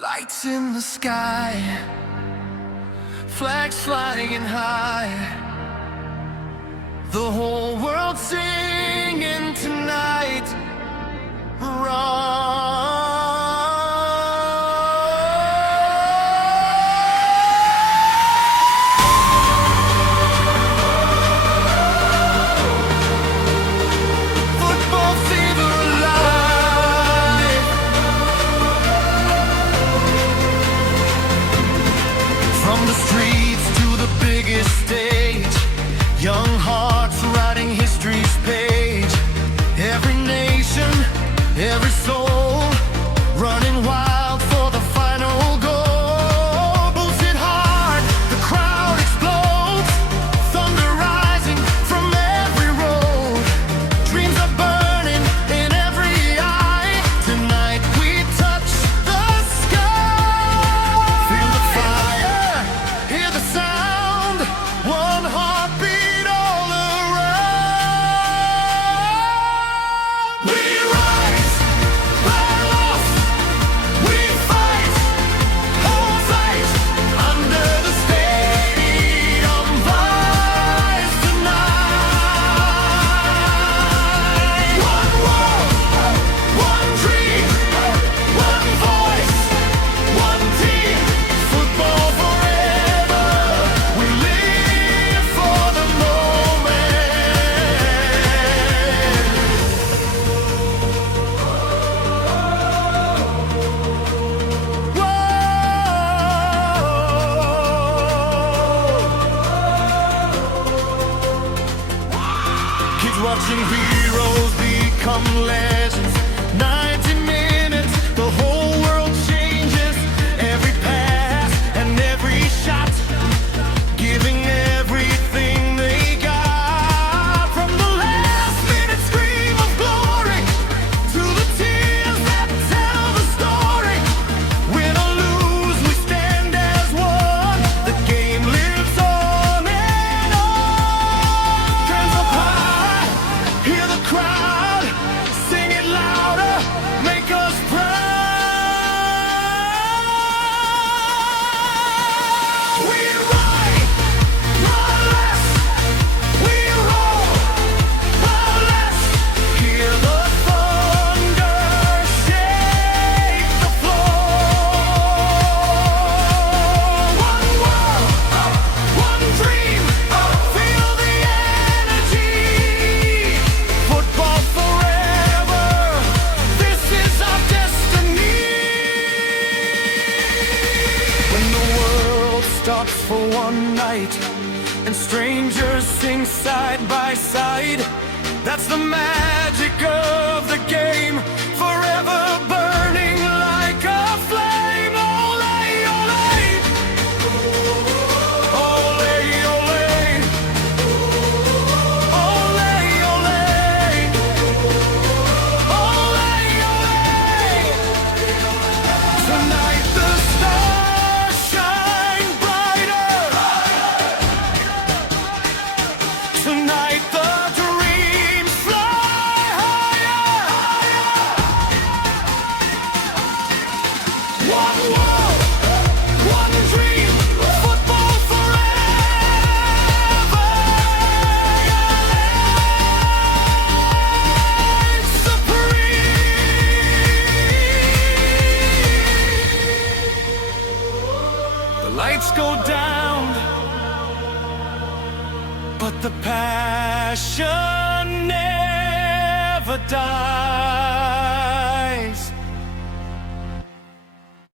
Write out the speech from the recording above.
Lights in the sky, flags flying high, the whole world singing tonight. Football fever alive, from the streets to the biggest stage, young hearts writing history's page. Every nation, every soul, running wild for the final goal. Bulls hit hard, the crowd explodes, thunder rising from every road. Dreams are burning in every eye. Tonight we touch the sky. Feel the fire, hear the sound, one heartbeat all around. We rise, battle off, we fight, hold tight, under the stadium lights tonight. One world, one dream, one voice, one team, football forever. We live for the kids watching heroes become legends. 90 minutes, the whole world changes. Every pass and every shot, giving everything they got. From the last minute scream of glory to the tears that tell the story. Win or lose, we stand as one. The game lives on and on. Hands up high, hear the crowd, sing it louder, make us proud. We ride, run less, we roll, roll less. Hear the thunder shake the floor. One world, one dream, feel the energy. Football forever, this is our destiny. When the world stops for one night and strangers sing side by side, that's the magic of the game, forever burning like a flame. Ole, ole, ole, ole, ole, ole, ole. Tonight the stars shine brighter. Tonight the dreams fly higher. One world, one dream, football forever. It's supreme. The lights go down, but the passion never dies.